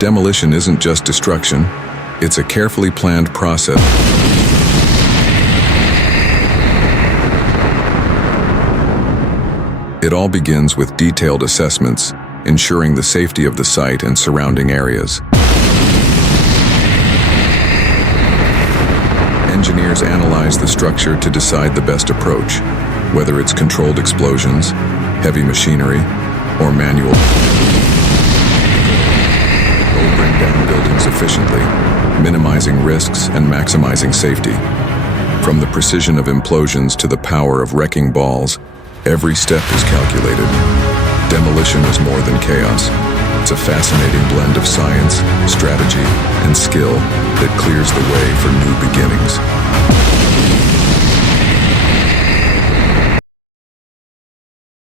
Demolition isn't just destruction, it's a carefully planned process. It all begins with detailed assessments, ensuring the safety of the site and surrounding areas. Engineers analyze the structure to decide the best approach, whether it's controlled explosions, heavy machinery, or manual. Will bring down buildings efficiently, minimizing risks and maximizing safety. From the precision of implosions to the power of wrecking balls, every step is calculated. Demolition is more than chaos. It's a fascinating blend of science, strategy, and skill that clears the way for new beginnings.